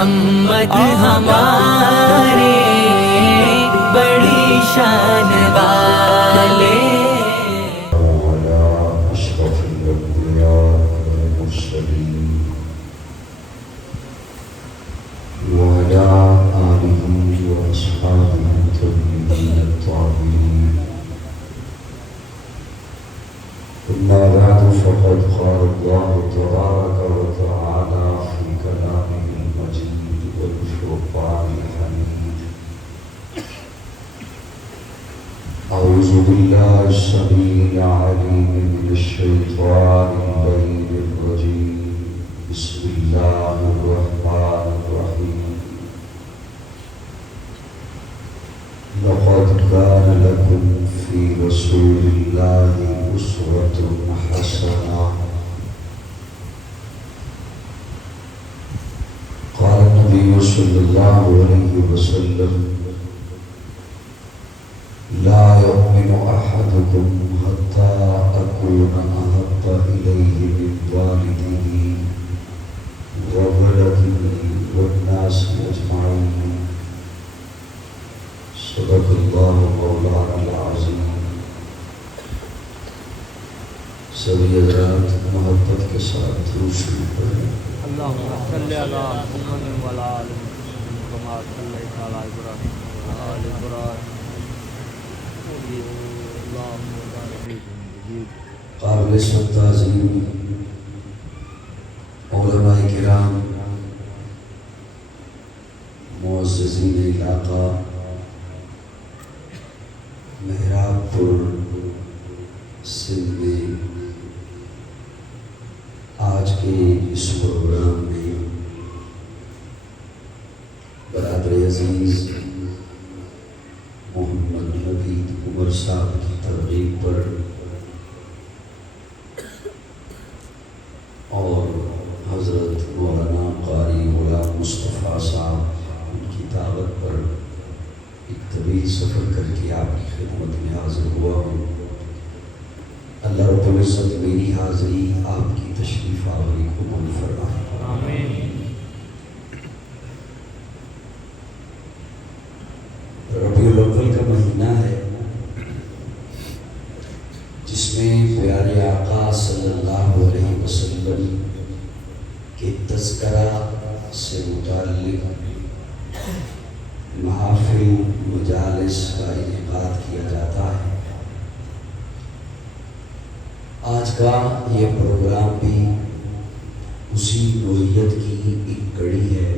محمد ہمارے بڑی شان والے أما بعد فقد قال الله تبارك وتعالى في كلامه المجيد والفرقان الحميد أعوذ بالله السميع العليم من الشيطان اللعين الرجيم بسم الله الرحمن الرحيم لقد كان لكم في رسول الله أسوة حسنة قال النبي صلى الله عليه وسلم لا يؤمن أحدكم حتى أكون أحب إليه من والده وولده والناس أجمعين صدق الله مولانا العظيم. سبھی حضرات محبت کے ساتھ درود شریف پڑھیں. اللهم صل على محمد وعلى آل محمد كما صليت على إبراهيم وعلى آل إبراهيم اللهم بارك فيهم. قابل تعظیم علماء کرام، معززین علاقہ، محراب پور سندھ میں آج کے اس پروگرام میں برادر عزیز محمد حبیب عمر صاحب کی ترغیب پر اور حضرت مولانا قاری غلام مصطفیٰ صاحب ان کی دعوت پر ایک طویل سفر کر کے آپ کی خدمت میں حاضر ہوا ہوں. اللہ رب العزت میری حاضری آپ کی تشریف آوری کو قبول فرمائے. آمین. ربیع الاول کا مہینہ ہے جس میں پیارے آقا صلی اللہ علیہ وسلم کے تذکرہ سے متعلق محافل مجالس کا انعقاد کیا جاتا ہے. آج کا یہ پروگرام بھی اسی نوعیت کی ایک کڑی ہے.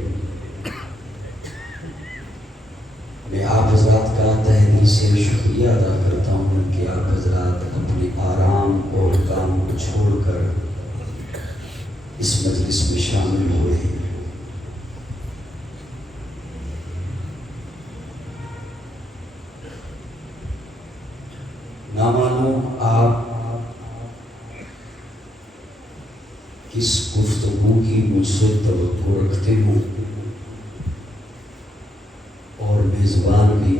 میں آپ حضرات کا تہ دل سے شکریہ ادا کرتا ہوں کہ آپ حضرات اپنے آرام اور کام کو چھوڑ کر اس مجلس میں شامل ہوئے ہیں. نہ معلوم آپ کس گفتگو کی مجھ سے توقع رکھتے ہوں اور میزبان بھی،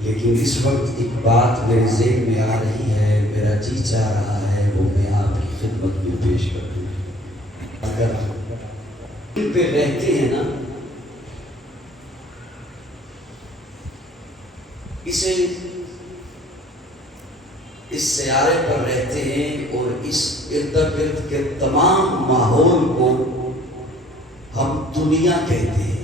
لیکن اس وقت ایک بات میرے ذہن میں آ رہی ہے، میرا جی چاہ رہا ہے وہ میں آپ کی خدمت میں پیش کر دوں. اگر ان پہ رہتے ہیں نا، اس سیارے پر رہتے ہیں اور اس ارد گرد کے تمام ماحول کو ہم دنیا کہتے ہیں.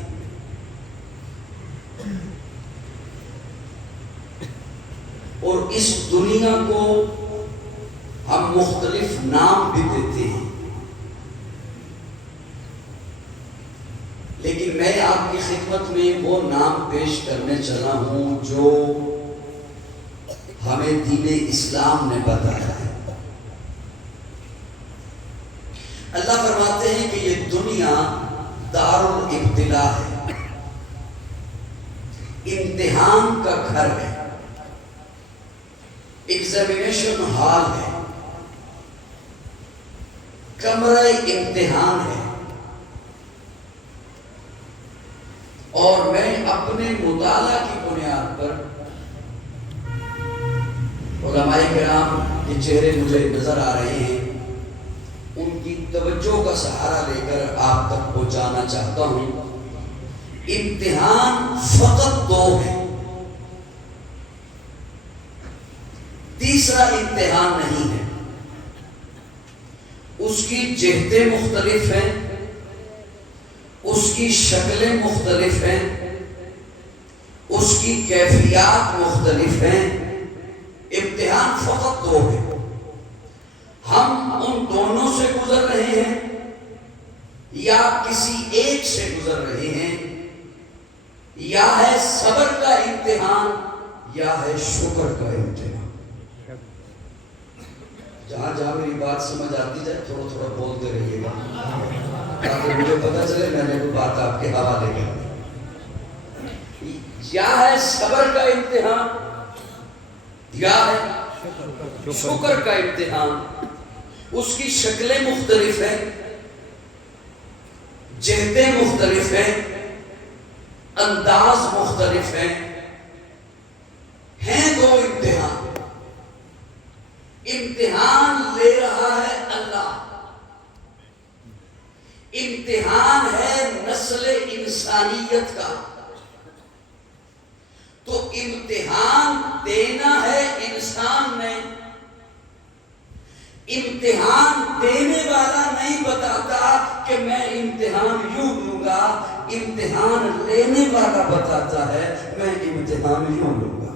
اور اس دنیا کو ہم مختلف نام بھی دیتے ہیں، لیکن میں آپ کی خدمت میں وہ نام پیش کرنے چلا ہوں جو ہمیں دین اسلام نے بتایا ہے. اللہ فرماتے ہیں کہ یہ دنیا دار الابتلاء ہے، امتحان کا گھر ہے، ایگزامینیشن ہال ہے، کمرہ امتحان ہے. اور میں اپنے مطالعہ کی بنیاد پر علماء کرام کے چہرے مجھے نظر آ رہے ہیں، ان کی توجہ کا سہارا لے کر آپ تک پہنچانا چاہتا ہوں، امتحان فقط دو ہے، تیسرا امتحان نہیں ہے۔ اس کی جہتیں مختلف ہیں، اس کی شکلیں مختلف ہیں، اس کی کیفیات مختلف ہیں، امتحان فقط دو ہے۔ ہم ان دونوں سے گزر رہے ہیں یا کسی ایک سے گزر رہے ہیں، یا ہے صبر کا امتحان یا ہے شکر کا امتحان۔ جہاں جہاں میری بات سمجھ آتی جائے تھوڑا تھوڑا بولتے رہیے گا تاکہ مجھے پتہ چلے میں نے کوئی بات آپ کے حوالے کر۔ یا ہے صبر کا امتحان یا ہے شکر کا امتحان۔ اس کی شکلیں مختلف ہیں، جہتیں مختلف ہیں، انداز مختلف ہیں دو امتحان۔ امتحان لے رہا ہے اللہ، امتحان ہے نسل انسانیت کا، تو امتحان دینا ہے انسان نے۔ امتحان دینے والا نہیں بتاتا کہ میں امتحان یوں لوں گا، امتحان لینے والا بتاتا ہے میں امتحان یوں لوں گا۔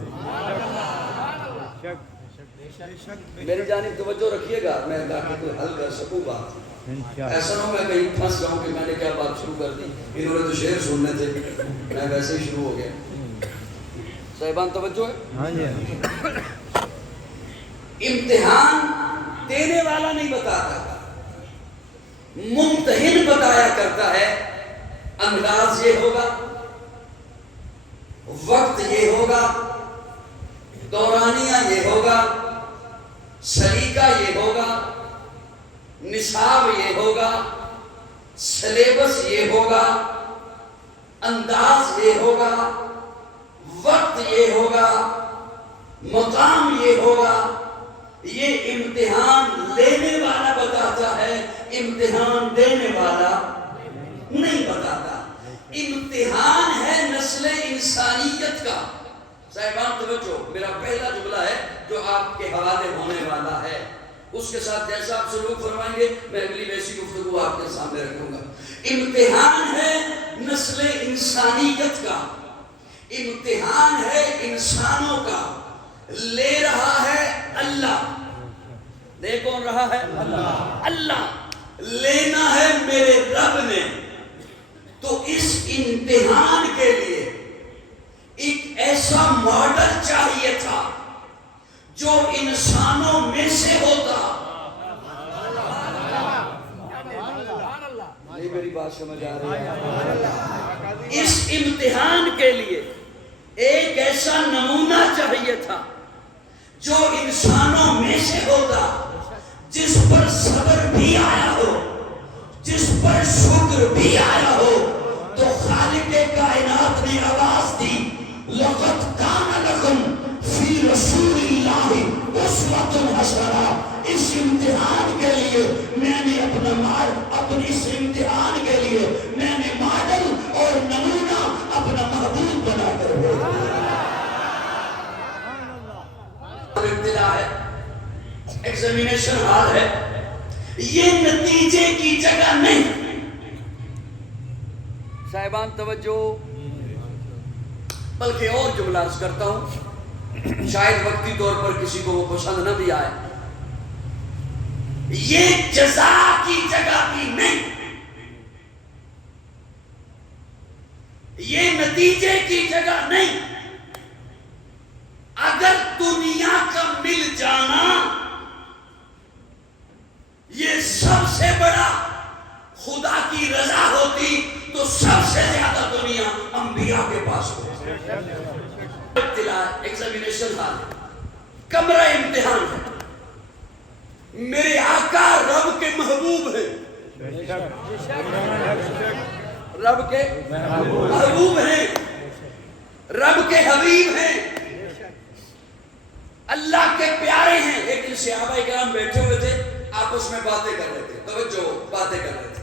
میری جانب توجہ رکھیے گا، میں تاکہ کوئی حل کر سکوں بات، ایسا نہ میں کہیں پھنس جاؤں کہ میں نے کیا بات شروع کر دی، انہوں نے تو شعر سننے تھے، میں ویسے ہی شروع ہو گیا۔ صاحبان توجہ ہے؟ امتحان دینے والا نہیں بتاتا، ممتحن بتایا کرتا ہے۔ انداز یہ ہوگا، وقت یہ ہوگا، دورانیہ یہ ہوگا، سلیقہ یہ ہوگا، نصاب یہ ہوگا، سلیبس یہ ہوگا، انداز یہ ہوگا، وقت یہ ہوگا، مقام یہ ہوگا۔ یہ امتحان لینے والا بتاتا ہے، امتحان دینے والا نہیں بتاتا۔ امتحان ہے نسل انسانیت کا۔ صاحبان توجہ، میرا پہلا جملہ ہے جو آپ کے حوالے ہونے والا ہے، اس کے ساتھ جیسا آپ سلوک فرمائیں گے میں اگلی ویسی گفتگو آپ کے سامنے رکھوں گا۔ امتحان ہے نسل انسانیت کا، امتحان ہے انسانوں کا، لے رہا ہے اللہ۔ لے کون رہا ہے؟ اللہ۔ لینا ہے میرے رب نے۔ تو اس امتحان کے لیے ایک ایسا ماڈل چاہیے تھا جو انسانوں میں سے ہوتا۔ نہیں میری بات سمجھ آ رہی ہے؟ اس امتحان کے لیے ایک ایسا نمونہ چاہیے تھا جو انسانوں میں سے ہوتا، جس پر صبر بھی آیا ہو، جس پر شکر بھی آیا ہو۔ تو خالق کائنات نے آواز دی، لَقَدْ كَانَ لَكُمْ فِي رَسُولِ اللَّهِ أُسْوَةٌ حَسَنَةٌ۔ اس امتحان کے لیے میں نے اپنی اس امتحان کے لیے میں نے ماڈل اور نمونہ اپنا محبوب بنا کر بھیجا۔ ابتدا ہے، ایگزامینیشن ہال ہے، یہ نتیجے کی جگہ نہیں۔ صاحبان توجہ، بلکہ اور جملہ عرض کرتا ہوں، شاید وقتی طور پر کسی کو وہ پسند نہ بھی آئے، یہ جزا کی جگہ بھی نہیں، یہ نتیجے کی جگہ نہیں۔ اگر دنیا کا مل جانا یہ سب سے بڑا خدا کی رضا ہوتی تو سب سے زیادہ دنیا انبیاء کے پاس ہوتی۔ ابتلا ایگزامینیشن ہال ہے، کمرہ امتحان ہے، میرے آقا رب کے محبوب ہیں، رب کے محبوب ہیں، رب کے حبیب ہیں، اللہ کے پیارے ہیں۔ ایک دن صحابہ کرام بیٹھے ہوئے تھے، آپس میں باتیں کر رہے تھے، توجہ، باتیں کر رہے تھے۔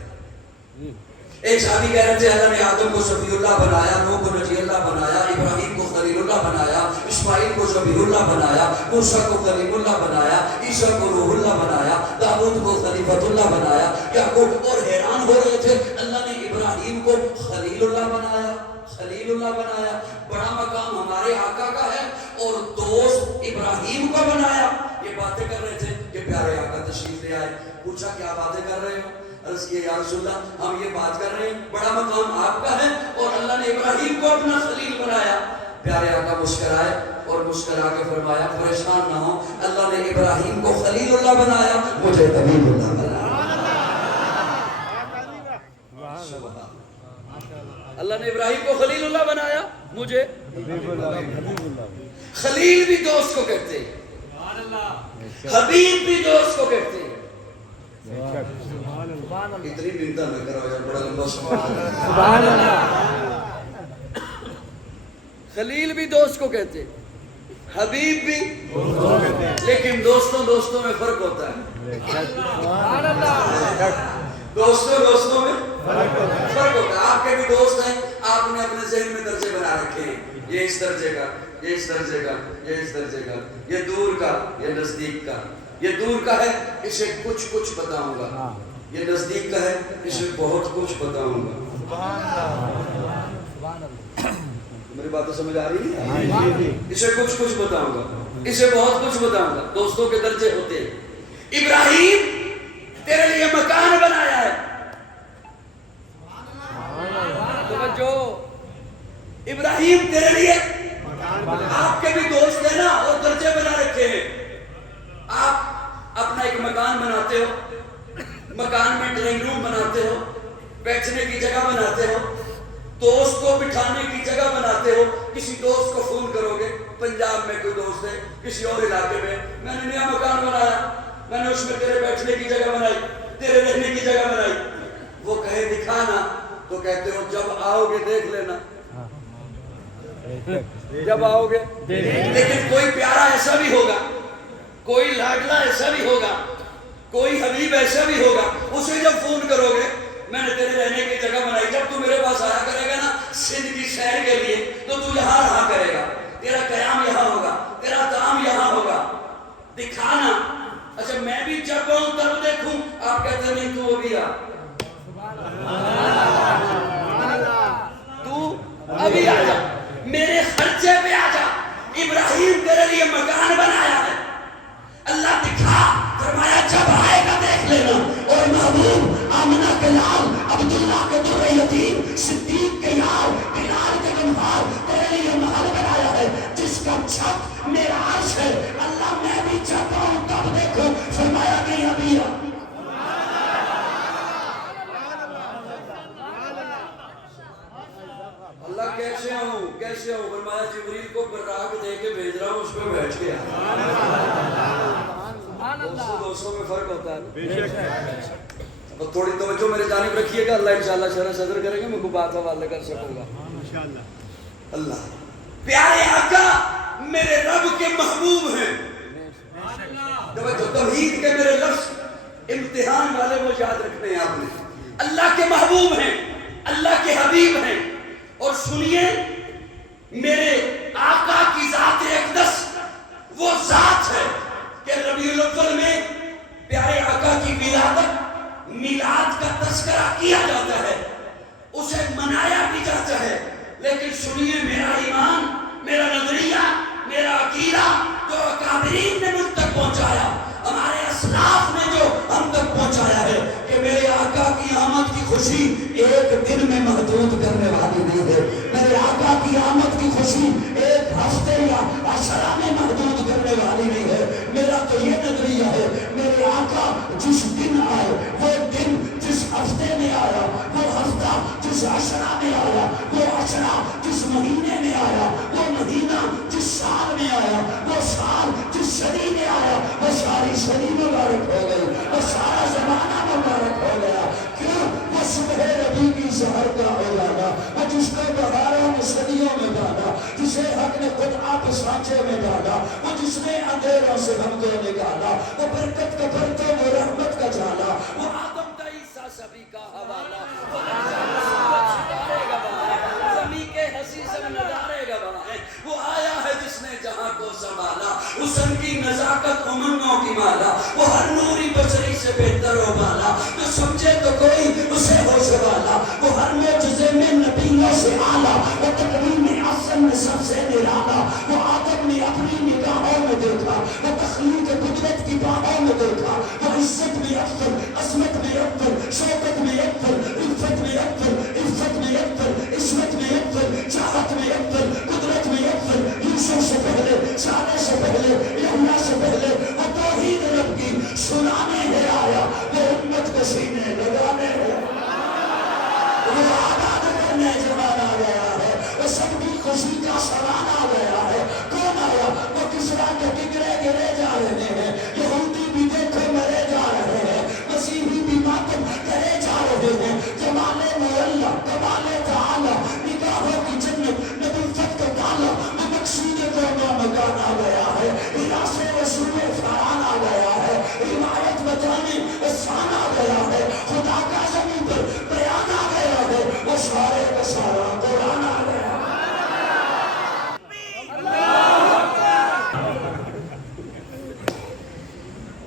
ایک صحابی کہہ رہے تھے اللہ نے آدم کو صفی اللہ بنایا، نوح کو نجی اللہ بنایا، ابراہیم کو خلیل اللہ بنایا، اسماعیل کو ذبیح اللہ بنایا، موسیٰ کو کلیم اللہ بنایا، عیسیٰ کو روح اللہ بنایا، داؤد کو خلیفۃ اللہ بنایا۔ یعقوب اور حیران ہو رہے تھے اللہ نے ابراہیم کو خلیل اللہ بنایا، خلیل اللہ بنایا، بڑا مقام ہمارے آقا کا ہے، اور دوست ابراہیم کو بنایا۔ یہ باتیں کر رہے تھے کہ پیارے آقا تشریف لے آئے، پوچھا کیا باتیں کر رہے ہو؟ عرض کیا یا رسول اللہ ہم یہ بات کر رہے ہیں بڑا مقام آپ کا ہے اور اللہ نے ابراہیم کو اپنا خلیل بنایا۔ پیارے آقا مسکرائے اور مسکرا کے فرمایا پریشان نہ ہو، اللہ نے ابراہیم کو خلیل اللہ بنایا، مجھے حبیب اللہ بنایا۔ اللہ نے ابراہیم کو خلیل اللہ بنایا، مجھے خلیل بھی دوست کو کہتے ہیں، حبیب بھی دوست کو کہتے ہیں۔ اتنی منتا نہ کرو یار، بڑا لمبا سبحان اللہ۔ خلیل بھی دوست کو کہتے ہیں، حبیب بھی، لیکن دوستوں میں فرق ہوتا ہے۔ دوستوں میں فرق ہوتا ہے۔ آپ کے بھی دوست ہیں، آپ نے اپنے ذہن میں درجے بنا رکھے ہیں، یہ اس درجے کا، یہ اس درجے کا، یہ اس درجے کا، یہ دور کا، یہ نزدیک کا۔ یہ دور کا ہے اسے کچھ بتاؤں گا، یہ نزدیک کا ہے اسے بہت کچھ بتاؤں گا۔ میری باتیں سمجھ آ رہی ہے؟ اسے کچھ بتاؤں گا، اسے بہت کچھ بتاؤں گا۔ دوستوں کے درجے ہوتے ہیں۔ ابراہیم تیرے لیے مکان بنایا ہے، توجہ، ابراہیم تیرے لیے، آپ کے بھی دوست ہیں نا اور درجے بنا رکھے ہیں۔ آپ اپنا ایک مکان بناتے ہو، مکان میں ڈرائنگ روم بناتے ہو، بیٹھنے کی جگہ بناتے ہو، دوست کو بٹھانے کی جگہ بناتے ہو۔ کسی دوست کو فون کرو گے، پنجاب میں کوئی دوست ہے کسی اور علاقے میں نے نیا مکان بنایا، میں نے اس میں تیرے بیٹھنے کی جگہ بنائی، تیرے رہنے کی جگہ بنائی، وہ کہے دکھانا، تو کہتے ہو جب آؤ گے دیکھ لینا، جب آؤ گے۔ لیکن کوئی پیارا ایسا بھی ہوگا، کوئی لاڈلا ایسا بھی ہوگا، کوئی حبیب ایسا بھی ہوگا، اسے جب فون کرو گے میں نے تیرے رہنے کی جگہ بنائی، جب تو میرے پاس آیا کرے گا نا سندھ کی سیر کے لیے تو تو یہاں رہا کرے گا، تیرا قیام یہاں ہوگا، تیرا طعام یہاں ہوگا، دکھانا۔ اچھا میں بھی جب آؤں تب دیکھوں، آپ کہتے ہیں نہیں تو وہ بھی آ، تو ابھی آ جا، میرے خرچے پہ آ جا۔ ابراہیم تیرے لیے مکان بنایا ہے، اللہ دکھا، فرمایا جب آئے گا دیکھ لینا۔ اور محبوب آمنہ کے لال، عبداللہ کے در یتیم، صدیق کے یار، بلال کے گنوار، تیرے لیے محل بنایا ہے جس کا چھت میرا عرش ہے۔ اللہ میں بھی جب آؤں تب دیکھو، فرمایا کہ ابھی آ۔ اللہ کیسے ہوں، فرمایا جبریل کو براق دے کے بھیج رہا ہوں، اس پہ بیٹھ گیا۔ دوستوں میں فرق ہوتا ہے۔ اور تھوڑی توجہ میرے جانب رکھیے گا، اللہ انشاءاللہ شرح صدر کریں گے، میں کوئی بات حوالے کر سکوں گا۔ اللہ پیارے آقا میرے رب کے محبوب ہیں۔ توحید کے میرے لفظ امتحان والے وہ یاد رکھنے ہیں آپ نے۔ اللہ کے محبوب ہیں، اللہ کے حبیب ہیں۔ اور سنیے میرے آقا کی ذات اقدس وہ ذات ہے کہ ربیع الاول میں پیارے آقا کی ولادت، میلاد کا تذکرہ کیا جاتا ہے، اسے منایا بھی جاتا ہے۔ لیکن سنیے میرا ایمان، میرا نظریہ، میرا عقیدہ جو اکابرین نے مجھ تک پہنچایا، ہمارے اسلاف نے جو ہم تک پہنچایا ہے کہ میرے آقا کی آمد کی خوشی ایک دن میں محدود کرنے والی نہیں ہے، میرے آقا کی آمد کی خوشی ایک ہفتے یا عشرہ میں محدود کرنے والی نہیں ہے۔ میرا تو یہ نظریہ ہے میرے آقا جس دن آئے، وہ دن جس ہفتے میں آیا، وہ ہفتہ جس عشرہ میں آیا، وہ عشرہ جس مہینے میں آیا، وہ مہینہ جس سال میں آیا، وہ سال جس صدی میں آیا، وہ ساری صدی مبارک ہو گئی، وہ سارا زمانہ مبارک ہو گیا۔ کیوں؟ وہ صبح ربیع کی سحر کا ہو جانا، وہ جس کو بہاروں میں صدیوں میں ڈالا، جسے حق نے خود آپ سانچے میں ڈالا، وہ جس نے اندھیروں سے ہم کو نکالا، وہ برکت کا برتن، وہ رحمت کا جالا، وہ آدم کا عیسیٰ سبھی کا حوالہ۔ وہ آباد کرنے جوان آ گیا ہے، وہ سب کی خوشی کا سامان آ گیا ہے۔ کون آیا؟ وہ کسرا کے کنگرے گرے جا رہے ہیں، یہودی بھی دیکھو مرے جا رہے ہیں، مسیحی بھی ماتم کرے جا رہے ہیں۔ جمال معلی، کمال تعالی، نگاہوں کی جنت، نبوت کا تالا، مقصود کو مکان آ گیا ہے، راس رسول فران آ گیا ہے، روایت بتانے سان آ گیا ہے، خدا کا زمین پر بیان آ گیا ہے، وہ سارے کا سارا قرآن آ گیا ہے۔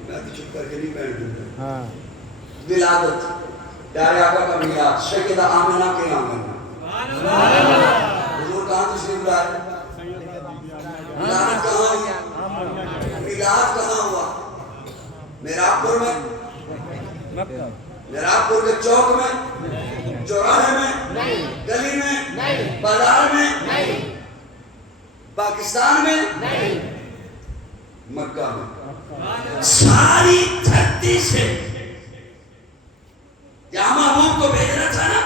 میں تو چپ کر کے نہیں بیٹھ دوں۔ ولادت پیارے آقا کا میلاد سیدہ آمنہ کے آنگن میں حضور کہاں تشریف لائے؟ میلاد کہاں ہوا؟ میلاد کہاں ہوا؟ میراب پور میں، میراب پور کے چوک میں، چوراہے میں، گلی میں، بازار میں، پاکستان میں، مکہ میں، ساری دھرتی سے جہاں محبوب کو بھیجنا تھا نا،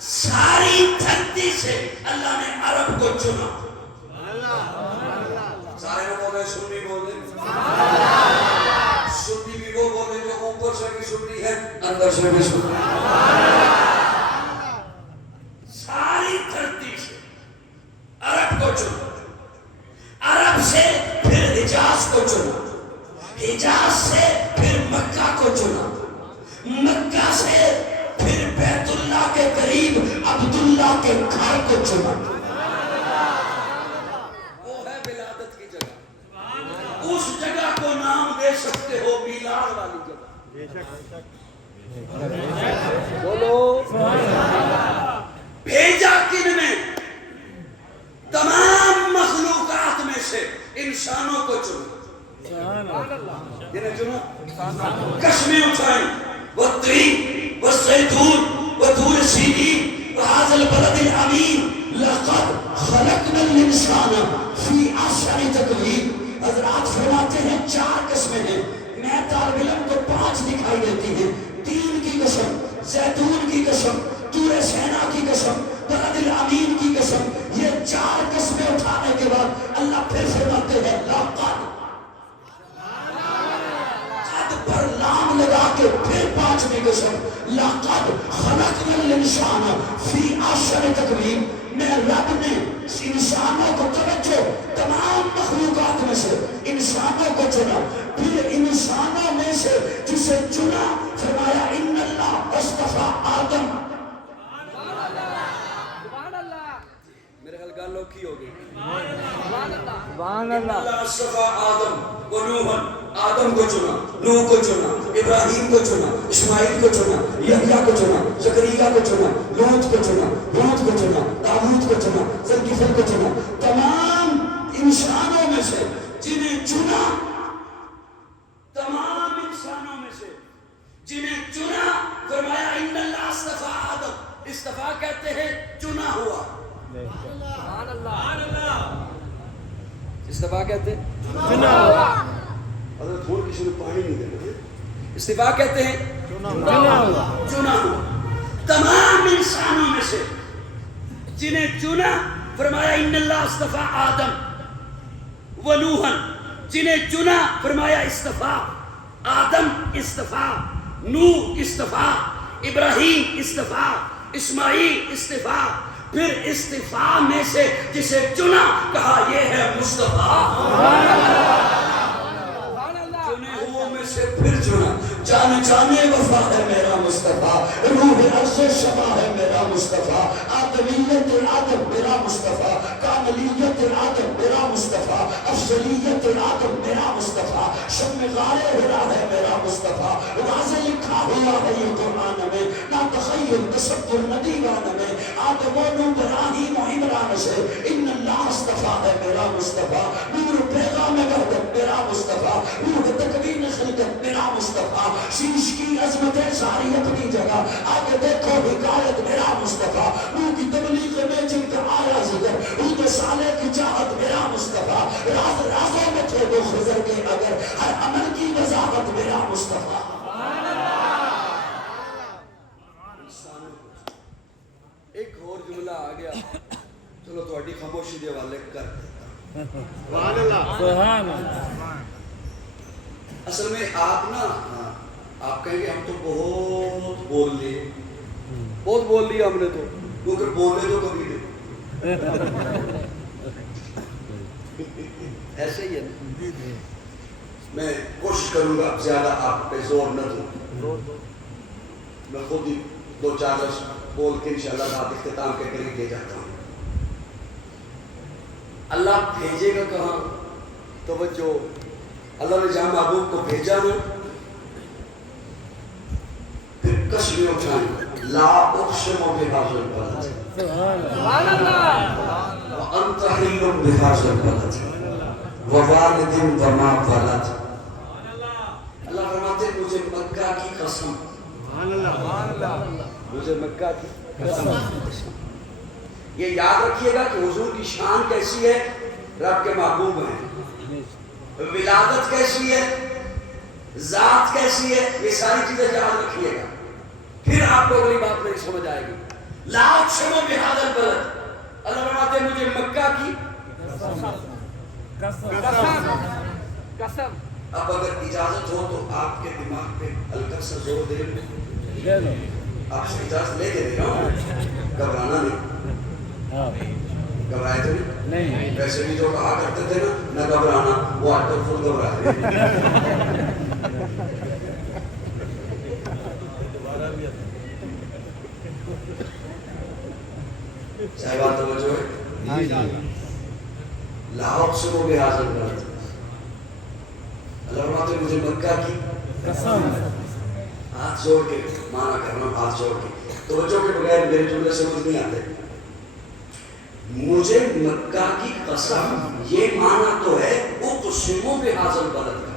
ساری دھرتی سے اللہ نے عرب کو چنا۔ سارے لوگ بول رہے سنی بول رہے، سنی بھی وہ بول رہے جو اوپر سے بھی سنی ہے، اندر سے بھی سنی ہے۔ ساری دھرتی سے عرب کو چنا، عرب سے پھر حجاز کو چنا، حجاز سے پھر مکہ کو چنا، مکہ سے پھر بیت اللہ کے قریب عبداللہ کے گھر کو چنا۔ وہ ہے ولادت کی جگہ، اس جگہ کو نام دے سکتے ہو میلاد والی جگہ۔ بولو بھیجا کن میں؟ تمام مخلوقات میں سے انسانوں کو چنا۔ جنہیں چنا قسمیں اٹھائیں، والتین والزیتون وطور سینین وهذا البلد الامین لقد خلقنا الانسان فی احسن تقویم۔ حضرات فرماتے ہیں 4 قسمیں ہیں، میں طالب علم کو 5 دکھائی دیتی ہیں۔ تین کی قسم، زیتون کی قسم، طور سینا کی قسم، بلد الامین کی قسم، یہ 4 قسمیں اٹھانے کے بعد اللہ پھر فرماتے ہیں لقد پر لام لگا کے پھر 5ویں قسم، لقد خلقنا الانسان فی احسن تقویم۔ میں رب نے انسانوں کو، توجہ، تمام مخلوقات میں سے انسانوں کو چنا، پھر انسانوں میں سے جسے چنا فرمایا ان اللہ اصطفیٰ آدم۔ میرے خیال گال لوگ کی ہوگی، سبحان اللہ، اللہ اصطفیٰ آدم و نوحا، آدم کو چنا، نوح کو چنا، ابراہیم کو چنا، اسماعیل کو چنا، یحییٰ کو چنا، زکریا کو چنا، لوط کو چنا، ہود کو چنا، داؤد کو چنا، ذوالکفل کو چنا۔ تمام انسانوں میں سے جنہیں چنا، تمام انسانوں میں سے جنہیں چنا فرمایا ان اللہ اصطفیٰ آدم۔ اصطفیٰ کہتے ہیں چنا ہوا، استفاء کہتے ہیں چنا ہوا۔ حضرت تھوڑ کسی نے پانی نہیں دینا، استفاء کہتے ہیں چنا ہوا۔ تمام انسانوں میں سے جنہیں چنا فرمایا ان اللہ اصطفیٰ آدم و نوحا، جنہیں چنا فرمایا استفاء آدم، استفاء نوح، استفاء ابراہیم، استفاء اسماعیل، استفاء پھر استفاء میں سے جسے چنا کہا یہ ہے مصطفیٰ۔ چنے ہوئے میں سے پھر چنا، جان جانے وفا ہے میرا مصطفیٰ، روح عرش شفا ہے میرا مصطفیٰ، آدمیت آدم میرا مصطفیٰ، کاملیت آدم میرا مصطفیٰ، افضلیت آدم میرا مصطفیٰ، شم غار ہرا ہے میرا مصطفیٰ۔ واضح لکھا ہوا ہے یہ قرآن میں، نہ تخیل تصور نہ دیوان میں، آدم و نوح ابراہیم و عمران سے ان اللہ اصطفیٰ ہے میرا مصطفیٰ، نور پیغام وحدت میرا مصطفیٰ، روح تکوین خلقت میرا مصطفیٰ، شیش کی عظمت ساری اپنی جگہ، آگے دیکھو حکایت میرا مصطفیٰ، نور کی تبلیغ میں جن کا آیا ذکر، عود سالے کی چاہت میرا مصطفیٰ، راز رازوں میں تھے دو خضر کے اگر، ہر عمل کی وضاحت میرا مصطفیٰ۔ ایک اور جملہ آ گیا چلو تھوڑی خاموشی دے حوالے کر دیتا سبحان اللہ اصل میں آپ نا آپ کہیں گے ہم تو بہت بول لیے ہم نے تو کیونکہ بولنے تو کبھی نہیں ایسے ہی ہے نا میں کوشش کروں گا زیادہ آپ پہ زور نہ دوں میں خود ہی 2-4 لفظ بول کے انشاءاللہ بات اختتام کے قریب لے جاتا ہوں اللہ بھیجے گا کہاں توجہ اللہ نے جہاں محبوب کو بھیجا نا پھر قسمیں اٹھائیں لا اقسم بہذا البلد سبحان اللہ وانت حل بهذا البلد ووالد وما ولد اللہ فرماتے ہیں مجھے مکہ کی قسم مجھے مکہ کی قسم یہ یاد رکھیے گا کہ حضور کی شان کیسی ہے رب کے محبوب ہیں ولادت کیسی ہے ذات کیسی ہے یہ ساری چیزیں یاد رکھیے گا پھر آپ کو اگلی بات میری سمجھ آئے گی لا اقسم بهذا البلد اللہ فرماتے ہیں مجھے مکہ کی قسم اب اگر اجازت ہو تو آپ کے دماغ پہ ہلکا سا زور دے لیں آپ سے اجازت لے کے دے رہا ہوں گھبرانا نہیں گھبرائے تو نہیں ویسے بھی جو کہا کرتے تھے نا نہ گھبرانا وہ آج تک خود گھبرائے صاحبہ توجہ ہے لا اقسم بهذا البلد اللہ فرماتے ہیں مجھے مکہ کی قسم ہاتھ جوڑ کے مانا کرنا ہاتھ جوڑ کے توجہ کے بغیر میرے جملے سمجھ نہیں آتے مجھے مکہ کی قسم یہ مانا تو ہے اقسم بهذا البلد کا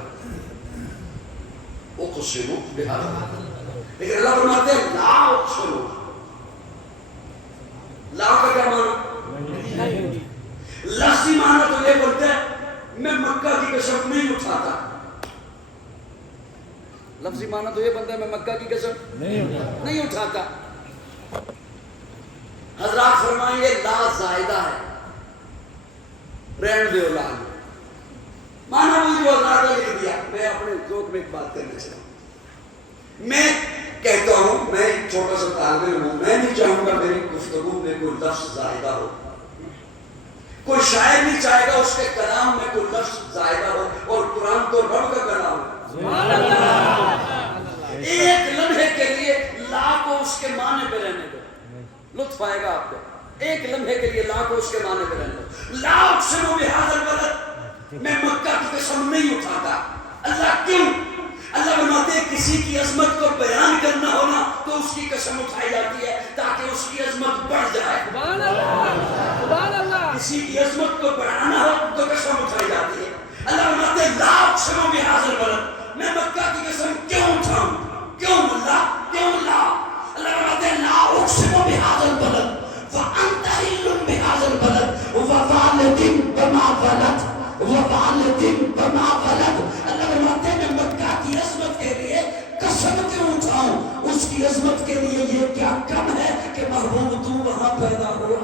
اقسم بهذا البلد لیکن اللہ فرماتے ہیں لا اقسم لا کا کیا مانا لفظی مانا تو یہ بولتے ہیں میں مکہ کی قسم نہیں اٹھاتا لفظی مانا تو یہ بنتا ہے میں مکہ کی قسم نہیں اٹھاتا حضرات فرمائیں گے لا زائدہ ہے رہن دے اولاد مانا بھی جو حضرات نے لکھ دیا میں اپنے ذوق میں ایک بات کرنا چاہتا ہوں میں کہتا ہوں میں ایک چھوٹا سا طالب علم ہوں میں نہیں چاہوں گا میری گفتگو میں کوئی لفظ زائدہ ہو کوئی شاعر نہیں چاہے گا اس کے کلام میں کوئی لفظ زائدہ ہو اور قرآن تو رب کا کلام ہے ایک لمحے کے لیے لا کو اس کے معنی پہ رہنے دو لطف آئے گا آپ کو ایک لمحے کے لیے لا کو اس کے معنی پہ رہنے دو لا اقسم بهذا البلد میں مکہ کی قسم نہیں اٹھاتا اللہ کیوں اللہ فرماتے ہیں کسی کی عظمت کو بیان کرنا ہونا تو اس کی قسم اٹھائی جاتی ہے تاکہ اس کی عظمت بڑھ جائے سبحان اللہ کسی کی عظمت کو بڑھانا ہو تو قسم اٹھائی جاتی ہے اللہ فرماتے ہیں لا اقسم بهذا البلد میں مکہ کی قسم کیوں اٹھاؤں کیوں اللہ اللہ فرماتے ہیں لا اقسم بهذا البلد وانت حل بهذا البلد ووالد وما ولد ووالد وما ولد اللہ فرماتے ہیں میں مکہ کی عظمت کے لیے قسم کیوں اٹھاؤں اس کی عظمت کے لیے یہ کیا کم ہے کہ محبوب تو وہاں پیدا ہوا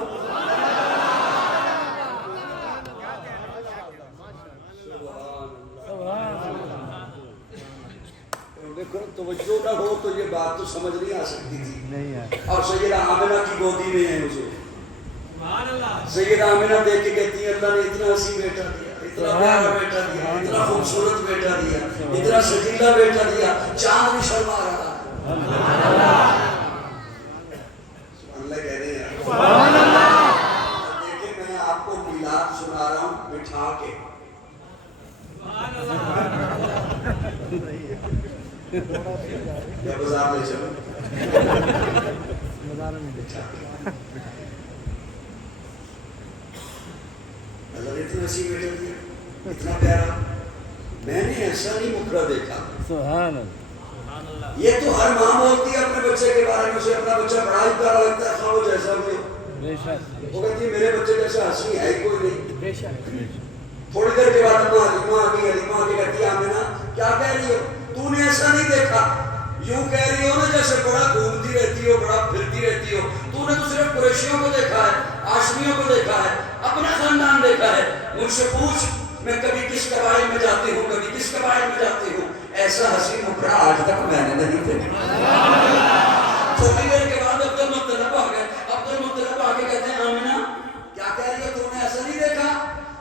دیکھو توجہ نہ ہو تو یہ بات تو سمجھ نہیں آ سکتی تھی اور سیدہ آمنہ کی گودی میں ہے حضور سیدہ آمنہ دیکھ کے کہتی ہیں اللہ نے اتنا حسین بیٹا دیا اتنا پیارا بیٹا دیا اتنا خوبصورت بیٹا دیا اتنا سجیلا بیٹا دیا چاند بھی شرما رہا ہے اللہ کہہ رہے ہیں دیکھیں میں آپ کو میلاد سنا رہا ہوں بٹھا کے یا بازار لے چلو اللہ نے اتنا حسین بیٹا دیا اتنا پیارا میں نے ایسا نہیں مکرہ دیکھا سبحان اللہ یہ تو ہر ماں بولتی ہے اپنے بچے کے بارے میں اسے اپنا بچہ بڑا ہی پیارا لگتا ہے خواہ وہ جیسا بھی ہو وہ کہتی ہے میرے بچے جیسا ہنسی ہے کوئی نہیں تھوڑی دیر کے بعد حلیمہ آ گئی حلیمہ آ کے کہتی ہے آمنہ کیا کہہ رہی ہو تو نے ایسا نہیں دیکھا یوں کہہ رہی ہو نا جیسے بڑا گھومتی رہتی ہو بڑا پھرتی رہتی ہو تو نے تو صرف قریشیوں کو دیکھا ہے، ہاشمیوں کو دیکھا ہے، اپنا خاندان دیکھا ہے. مجھ سے پوچھ میں کبھی کس قبائل میں جاتی ہوں، کبھی کس قبائل میں جاتی ہوں، ایسا حسین مبرا آج تک میں نے نہیں دیکھا. تھوڑی دیر کے بعد عبد المطلب آ گئے. عبد المطلب آ کے کہتے ہیں آمنہ کیا کہہ رہی ہو، تو نے ایسا نہیں دیکھا؟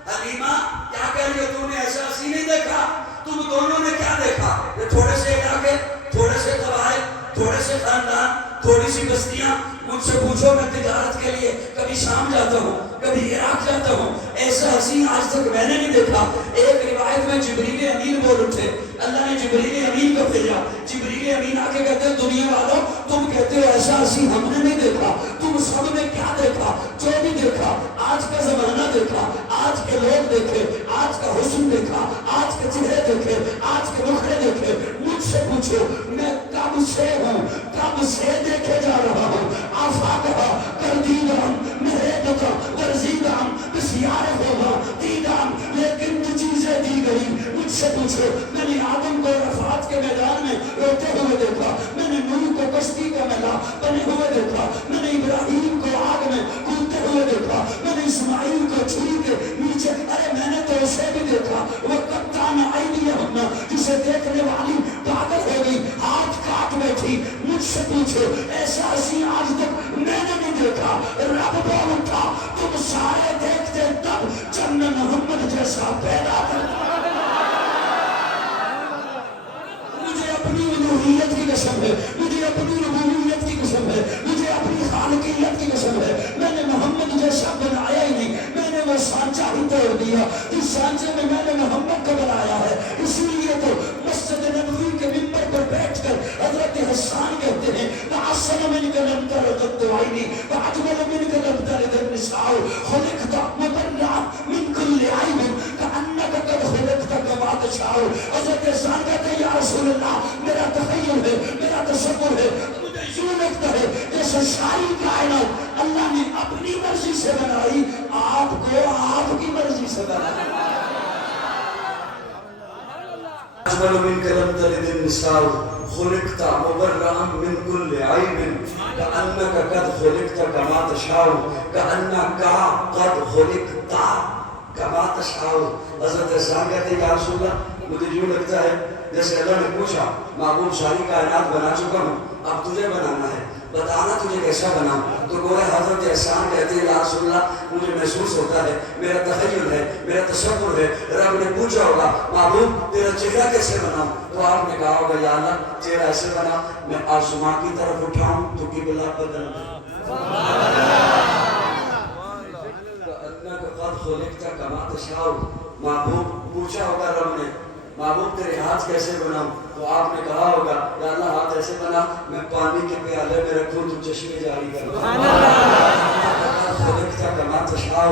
حلیمہ کیا کہہ رہی ہو، تو نے ایسا حسین نہیں دیکھا؟ تم دونوں نے کیا دیکھا؟ یہ تھوڑے سے علاقے، تھوڑے سے قبائل، تھوڑے سے خاندان، تھوڑی سی بستیاں. مجھ سے پوچھو میں تجارت کے لیے کبھی شام جاتا ہوں، کبھی عراق جاتا ہوں، ایسا حسین آج تک میں نے نہیں دیکھا. ایک روایت میں جبریل امین بول اٹھے، اللہ نے جبریل امین کو بھیجا. جبریل امین آ کے کہتے ہیں دنیا والوں تم کہتے ہو ایسا حسین ہم نے نہیں دیکھا، تم سب نے کیا دیکھا؟ جو بھی دیکھا، آج کا زمانہ دیکھا، آج کے لوگ دیکھے، آج کا حسن دیکھا، آج کے چہرے دیکھے، آج کے نخرے دیکھے. مجھ سے پوچھو میں کب سے ہوں، کب سے دیکھے جا رہا ہوں. آفاقہ کردیدام مہیدتا ورزیدام بسیار ہوگا دیدام لیکن تو چیزیں دی گئی. مجھ سے پوچھو میں نے آدم کو رفعات کے میدان میں روتے ہوئے دیکھا، میں نے نوح کو کشتی کا میلا بنے ہوئے دیکھا، میں نے ابراہیم کو آگ میں کودتے ہوئے دیکھا، میں نے اسماعیل کو چھری کے نیچے، ارے میں نے تو اسے بھی دیکھا. وہ کپتان آئیڈیا ہونا جسے دیکھنے والی پاگل ہو گئی، ہاتھ کاٹ بیٹھی. مجھ سے پوچھو ایسا حسین آج تک میں نے نہیں دیکھا. رب بول اٹھا تم سارے دیکھتے تب جب میں محمد جیسا پیدا کرتا. مجھے اپنی الوہیت کی قسم ہے، مجھے اپنی ربوبیت کی قسم ہے، مجھے اپنی خالقیت کی قسم ہے، میں نے محمد جیسا بنایا ہی نہیں. میں نے وہ سانچہ ہی توڑ دیا جس سانچے میں نے محمد کو بنایا ہے. اسی لیے تو مسجد نبوی کے ممبر پر بیٹھ کر حضرت حسان کہتے ہیں وَعَصَّنَ مِنْكَ لَمْ تَرَدَدْ عَيْنِي وَعَجْمَلَ مِنْكَ لَمْ تَرِدَ النِّسَاءُ خُلِقْتَ مُبَرَّعًا مِنْ كُلِّ عَيْبٍ كَأَنَّكَ قَدْ خُلِقْتَ كَمَا تَشَاءُ. حضرت حسان کہتے ہیں یا رسول اللہ میرا تخیل ہے، میرا تصور ہے، مجھے یوں لگتا ہے جیسے ساری کائنات اللہ نے اپنی مرضی سے بنائی، آپ کو آپ کی مرضی سے بنائی. أجمل منك لم تلد النساء خلقت مبرأ من كل عيب كأنك قد خلقت كما تشاء كأنك قد خلقت كما تشاء. حضرت حسان کہتے ہیں یا رسول اللہ مجھے یوں لگتا ہے جیسے اللہ نے پوچھا محبوب ساری کائنات بنا چکا ہوں، اب تجھے بنانا ہے، بتانا تجھے کیسا بناؤں. تو گویا حضرت احسان کہتے ہیں یا رسول اللہ مجھے محسوس ہوتا ہے، میرا تخیل ہے، میرا تصور ہے، رب نے پوچھا ہوگا محبوب تیرا چہرہ کیسے بناؤں، تو آپ نے کہا ہوگا یا اللہ چہرہ ایسے بنا میں آسمان کی طرف اٹھاؤں تو قبلہ بدل دے. قد خلقت کما تشاء. محبوب پوچھا ہوگا رب نے محبوب تیرے ہاتھ کیسے بناؤں، تو آپ نے کہا ہوگا یا اللہ ہاتھ ایسے بنا میں پانی کے پیالے میں رکھوں تو چشمے جاری کر دوں. خلقت کما تشاء.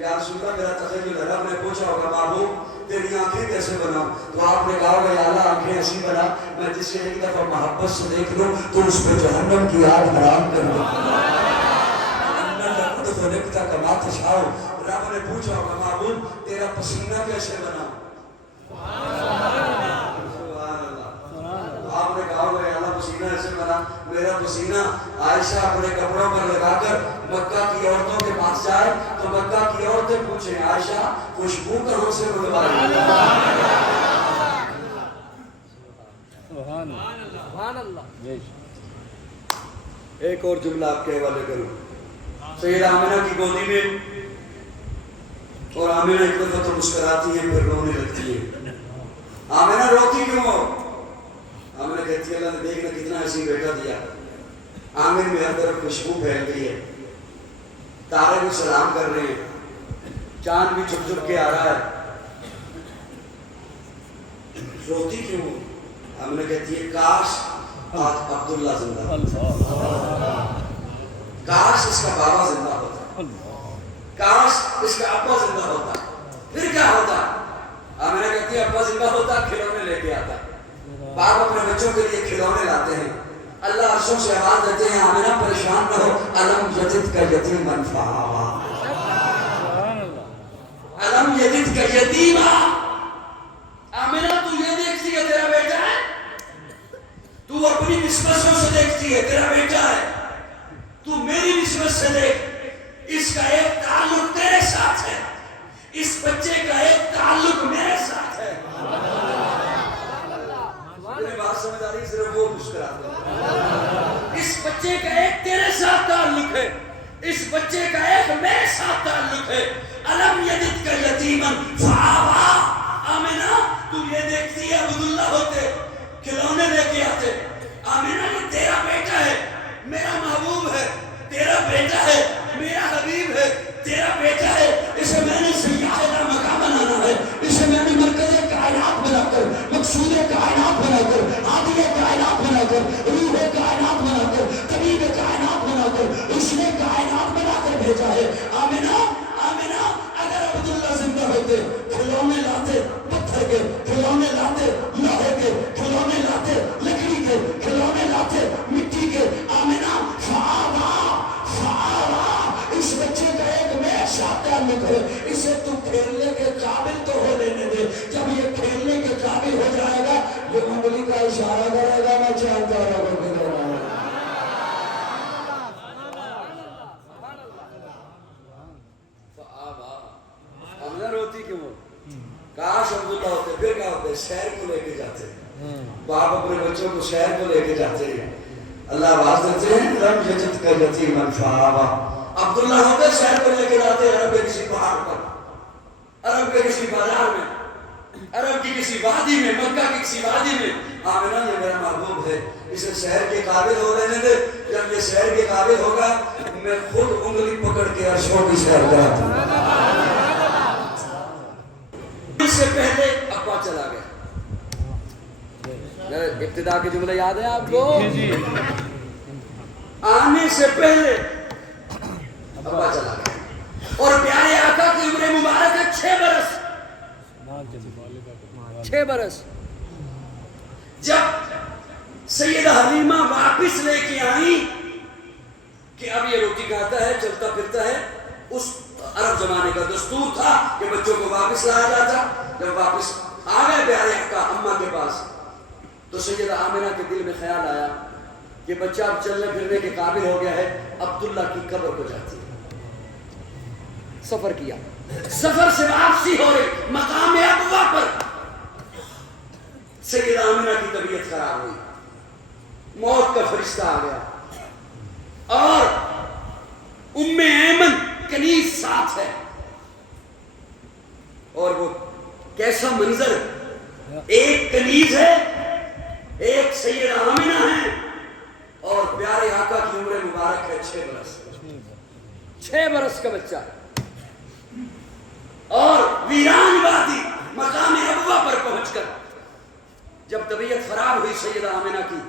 یا رسول اللہ میرا تخیل ہے. رب نے پوچھا ہوگا محبوب تیری آنکھیں کیسے بناؤں، تو آپ نے کہا ہوگا یا اللہ آنکھیں ایسی بنا میں جسے ایک دفعہ محبت سے دیکھ لوں تو اس پہ جہنم کی آگ حرام کر دوں. خلقت کما تشاء. رب نے پوچھا ہوگا محبوب تیرا پسینہ کیسے بنا، آپ نے کہا ہوگا یا اللہ پسینہ ایسے بنا میرا پسینہ عائشہ اپنے کپڑوں پر لگا کر مکہ کی عورتوں کے پاس جائے تو مکہ کی عورتیں پوچھیں عائشہ خوشبو کہاں سے ملوائی. سبحان اللہ. ایک اور جملہ آپ کے حوالے کروں. سیدہ آمنہ کی گودی میں اور آمنہ ایک دفعہ تو مسکراتی ہے پھر رونے لگتی ہے. آمنہ روتی کیوں ہو؟ آمنہ کہتی ہے اللہ نے دیکھنا کتنا حسین بیٹا دیا. آمن میں ہر طرف خوشبو پھیل گئی ہے، تارے بھی سلام کر رہے ہیں، چاند بھی چھپ چھپ کے آ رہا ہے، روتی کیوں ہو؟ آمنہ کہتی ہے کاش آج عبداللہ زندہ ہوتا، کاش اس کا بابا زندہ ہوتا، کاش اس کا ابا زندہ ہوتا، پھر کیا ہوتا؟ آمنہ کہتی ہے ابا زندہ ہوتا کھلونے لے کے آتا. باپ اپنے بچوں کے لیے کھلونے لاتے ہیں، اللہ عرشوں سے آواز دیتے ہیں آمنہ پریشان نہ ہو الم یجد کا یتیما فآویٰ. الم یجد کا یتیما. آمنہ تو یہ دیکھتی ہے تیرا بیٹا ہے، تو اپنی نسبتوں سے دیکھتی ہے تیرا بیٹا ہے، تو نسبت سے دیکھ، اس کا ایک تعلق تیرے ساتھ ہے، اس بچے کا ایک تعلق میرے ساتھ ہے۔ میرے بات سمجھ آ رہی؟ صرف وہ مسکراتے ہیں۔ اس بچے کا ایک تیرے ساتھ تعلق ہے، اس بچے کا ایک میرے ساتھ تعلق ہے۔ الم یجدک یتیما فآویٰ۔ آمینہ تو یہ دیکھتی ہے عبداللہ ہوتے کھلونے لے کے آتے، آمینہ یہ تیرا بیٹا ہے، میرا محبوب ہے، تیرا بیٹا ہے، میرا حبیب ہے، تیرا بیٹا ہے، اسے میں نے سیاح مقام بنانا ہے، اسے میں نے مرکز کائنات بنا کر، مقصود کائنات بنا کر، ہادی کائنات بنا کر، روح کائنات بنا کر، طبیب کائنات بنا کر، اس نے کائنات بنا کر بھیجا ہے۔ آمینہ آمینہ اگر عبداللہ زندہ ہوتے کھلونے لاتے، پتھر کے کھلونے لاتے، لوہے کے کھلونے لاتے، لکڑی کے کھلونے لاتے، مٹی کے، آمینہ فآویٰ فآویٰ۔ اس بچے کا ایک میرے ساتھ تعلق ہے، اسے تو کھیلنے کے قابل تو ہو لینے دے، جب یہ کھیلنے کے قابل ہو جائے گا یہ انگلی کا اشارہ کرے گا، میں چاہتا رہا ہوں کہ روتی کیوں ہو؟ کاش عبداللہ ہوتے، پھر کیا ہوتے؟ شہر کو لے کے جاتے، باپ اپنے بچوں کو شہر کو لے کے جاتے ہیں، اللہ آواز دیتے ہیں لم یجدک یتیما فآویٰ۔ عبداللہ ہوتے شہر کو لے کے جاتے عرب کے کسی پہاڑ پر، عرب کے کسی بازار میں، عرب کی کسی وادی میں، مکہ کی کسی وادی میں۔ آمینہ یہ میرا محبوب ہے، اسے شہر کے قابل ہو لینے دے، جب یہ شہر کے قابل ہوگا میں خود انگلی پکڑ کے عرشوں کی سیر کراتا ہوں۔ اس سے پہلے ابا چلا گیا، ابتدا کے جملے یاد ہیں آپ کو؟ آنے سے پہلے ابا چلا گیا، اور پیارے آقا کی عمر مبارک ہے 6 برس۔ 6 برس جب سیدہ حلیمہ واپس لے کے آئی کہ اب یہ روٹی کھاتا ہے، چلتا پھرتا ہے، اس عرب زمانے کا دستور تھا کہ بچوں کو واپس لایا جاتا۔ جب واپس آ گئے پیارے آقا اماں کے پاس تو سیدہ آمنہ کے دل میں خیال آیا کہ بچہ اب چلنے پھرنے کے قابل ہو گیا ہے، عبداللہ کی قبر کو جاتی ہے۔ سفر کیا، سفر سے واپسی ہو رہی، مقام ابوا پر سیدہ آمنہ کی طبیعت خراب ہوئی، موت کا فرشتہ آ گیا، اور ام ایمن کنیز ساتھ ہے، اور وہ کیسا منظر، ایک کنیز ہے، ایک سیدہ آمنہ ہے، اور پیارے آقا کی عمر مبارک ہے 6 برس۔ 6 برس کا بچہ، اور ویران وادی مقام ابوا پر پہنچ کر جب طبیعت خراب ہوئی سیدہ آمنہ کی،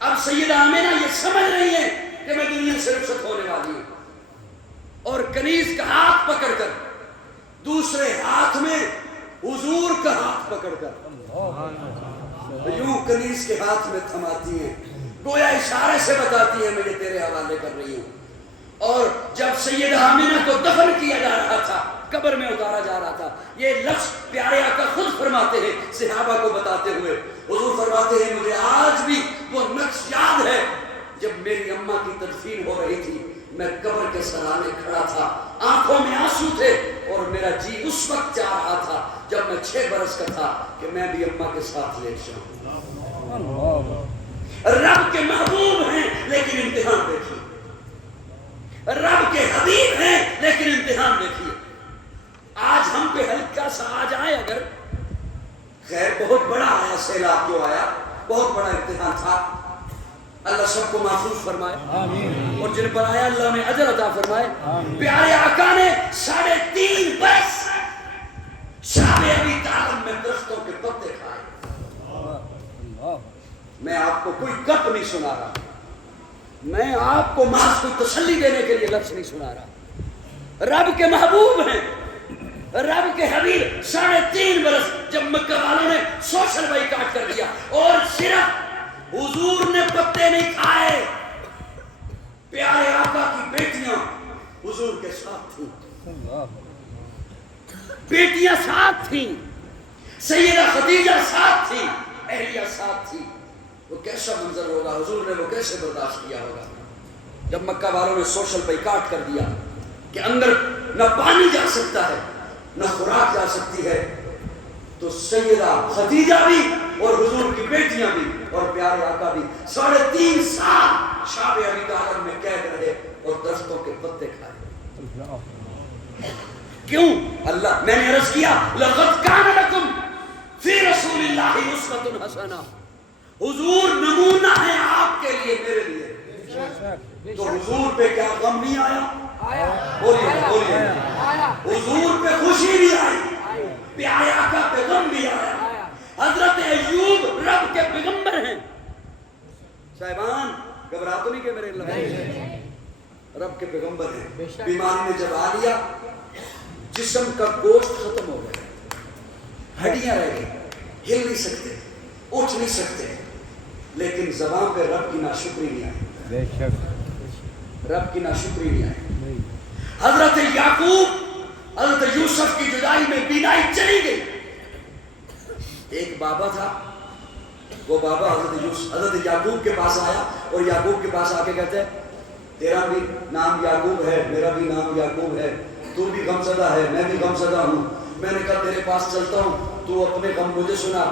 اب سیدہ آمنہ یہ سمجھ رہی ہے کہ میں دنیا سے رخصت ہونے والی ہوں، اور کنیز کا ہاتھ پکڑ کر، دوسرے ہاتھ میں حضور کا ہاتھ پکڑ کر یوں کنیز کے ہاتھ میں تھماتی ہیں، گویا اشارے سے بتاتی ہے میں یہ تیرے حوالے کر رہی ہوں۔ اور جب سیدہ آمنہ کو دفن کیا جا رہا تھا، قبر میں اتارا جا رہا تھا، یہ لفظ پیارے آقا خود فرماتے ہیں صحابہ کو بتاتے ہوئے، حضور فرماتے ہیں مجھے آج بھی وہ نقش یاد ہے جب میری اماں کی تدفین ہو رہی تھی، میں قبر کے سرانے کھڑا تھا، آنکھوں میں آنسو تھے، اور میرا جی اس وقت چاہ رہا تھا جب میں 6 برس کا تھا کہ میں بھی اماں کے ساتھ لیٹ جاؤں۔ رب کے محبوب ہیں لیکن امتحان دیکھیے، رب کے حبیب ہیں لیکن امتحان دیکھیے۔ آج ہم پہ ہلکا سا آ جائے اگر، خیر بہت بڑا آیا، سیلاب جو آیا بہت بڑا امتحان تھا، اللہ سب کو محفوظ فرمائے، اور جن پر آیا اللہ نے اجر عطا فرمائے۔ پیارے آقا نے 3.5 برس شام ابی طالب میں درختوں کے پتے کھائے۔ میں آپ کو کوئی گپ نہیں سنا رہا، میں آپ کو محض کوئی تسلی دینے کے لیے لفظ نہیں سنا رہا، رب کے محبوب ہیں، رب کے حبیب 3.5 برس جب مکہ والوں نے سوشل بائیکاٹ کر دیا، اور صرف حضور نے پتے نہیں کھائے، پیارے آقا کی بیٹیاں حضور کے ساتھ تھیں، بیٹیاں ساتھ تھیں، سیدہ خدیجہ ساتھ تھی، اہلیہ ساتھ تھی، وہ کیسا منظر ہوگا، حضور نے وہ کیسے برداشت کیا ہوگا۔ جب مکہ والوں نے سوشل بائیکاٹ کر دیا کہ اندر نہ پانی جا سکتا ہے نہ خوراک جا سکتی ہے، تو سیدہ خدیجہ بھی اور حضور کی بیٹیاں بھی اور پیارے آقا بھی 3.5 سال شاب ابی طالب میں قید رہے اور درختوں کے پتے کھائے۔ کیوں؟ اللہ، میں نے عرض کیا لقد کان لکم فی رسول اللہ اسوۃ حسنہ، حضور نمونہ ہے آپ کے لیے، میرے لیے۔ تو حضور پہ کیا غم نہیں آیا؟ بولیے۔ حضور پہ خوشی بھی آئی، پیارے آقا پہ غم بھی آیا۔ حضرت ایوب رب کے پیغمبر ہیں، صاحبان گھبرا تو نہیں کہ میرے اللہ رب کے پیغمبر ہیں۔ بیماری نے جب آ لیا، جسم کا گوشت ختم ہو گیا، ہڈیاں رہ گئی، ہل نہیں سکتے، اٹھ نہیں سکتے، لیکن زبان پہ رب کی ناشکری نہیں آئی، رب کی ناشکری نہیں آئی۔ حضرت یعقوب، حضرت یوسف کی جدائی میں بینائی چلی گئی۔ ایک بابا تھا، وہ بابا حضرت یعقوب کے پاس آیا اور یعقوب کے پاس آ کے کہتے ہیں تیرا بھی نام یعقوب ہے، میرا بھی نام یعقوب ہے، تو بھی غم زدہ ہے، میں بھی غم زدہ ہوں۔ میں نے کہا تیرے پاس چلتا ہوں، تو اپنے غم مجھے سنا،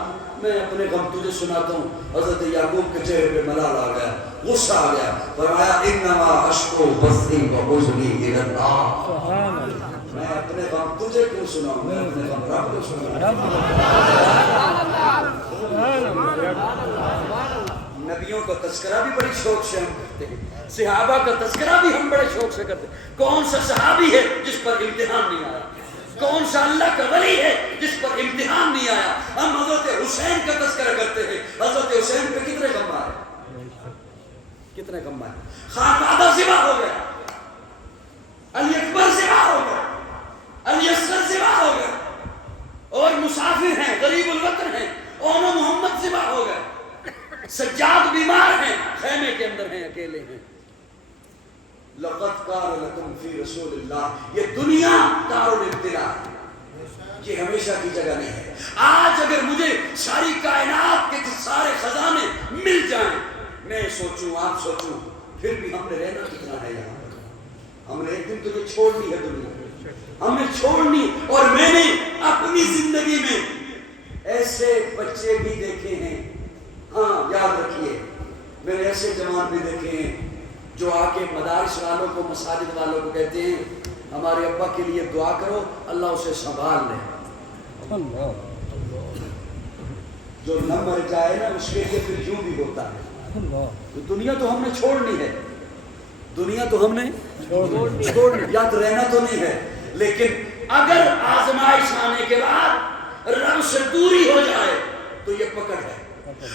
میں اپنے غم تجھے سناتا ہوں۔ حضرت یعقوب کے چہرے پہ ملال آ گیا، غصہ آ گیا، فرمایا انما اشکو بثی و حزنی الی اللہ، میں اپنے غم تجھے کیوں سناؤں، میں اپنے غم رب کو سناؤں۔ نبیوں کا تذکرہ بھی بڑی شوق سے ہم کرتے ہیں، صحابہ کا تذکرہ بھی ہم بڑے شوق سے کرتے ہیں۔ کون سا صحابی ہے جس پر امتحان نہیں آیا؟ کون سا اللہ کا ولی ہے جس پر امتحان نہیں آیا؟ ہم حضرت حسین کا تذکرہ کرتے ہیں، حضرت حسین پہ کتنے غم آئے، کتنے غم آئے۔ خانوادہ ذبح ہو گیا، علی اکبر ذبح ہو گیا، علی اصغر ذبح ہو گیا، اور مسافر ہیں، غریب الوطن ہیں، اونو محمد ذبح ہو گئے، سجاد بیمار ہیں، خیمے کے اندر ہیں، اکیلے ہیں۔ لقد کان لکم فی رسول اللہ، یہ دنیا دار الابتلاء ہے، یہ ہمیشہ کی جگہ نہیں ہے۔ آج اگر مجھے ساری کائنات کے سارے خزانے مل جائیں، میں سوچوں، آپ سوچوں، پھر بھی ہم نے رہنا کتنا ہے یہاں پر؟ ہم نے ایک دن تو یہ چھوڑنی ہے دنیا، ہم نے چھوڑنی۔ اور میں نے اپنی زندگی میں ایسے بچے بھی دیکھے ہیں، ہاں یاد رکھیے، میں نے ایسے جوان بھی دیکھے ہیں جو آ کے مدارس والوں کو، مساجد والوں کو کہتے ہیں ہمارے ابا کے لیے دعا کرو، اللہ اسے سنبھال لے۔ جو نہ مر جائے نا اس کے لیے پھر یوں بھی ہوتا ہے۔ تو دنیا تو ہم نے چھوڑنی ہے، دنیا تو ہم نے چھوڑنی، یاد رہنا تو نہیں ہے، لیکن اگر آزمائش آنے کے بعد رب سے دوری ہو جائے تو یہ پکڑ ہے،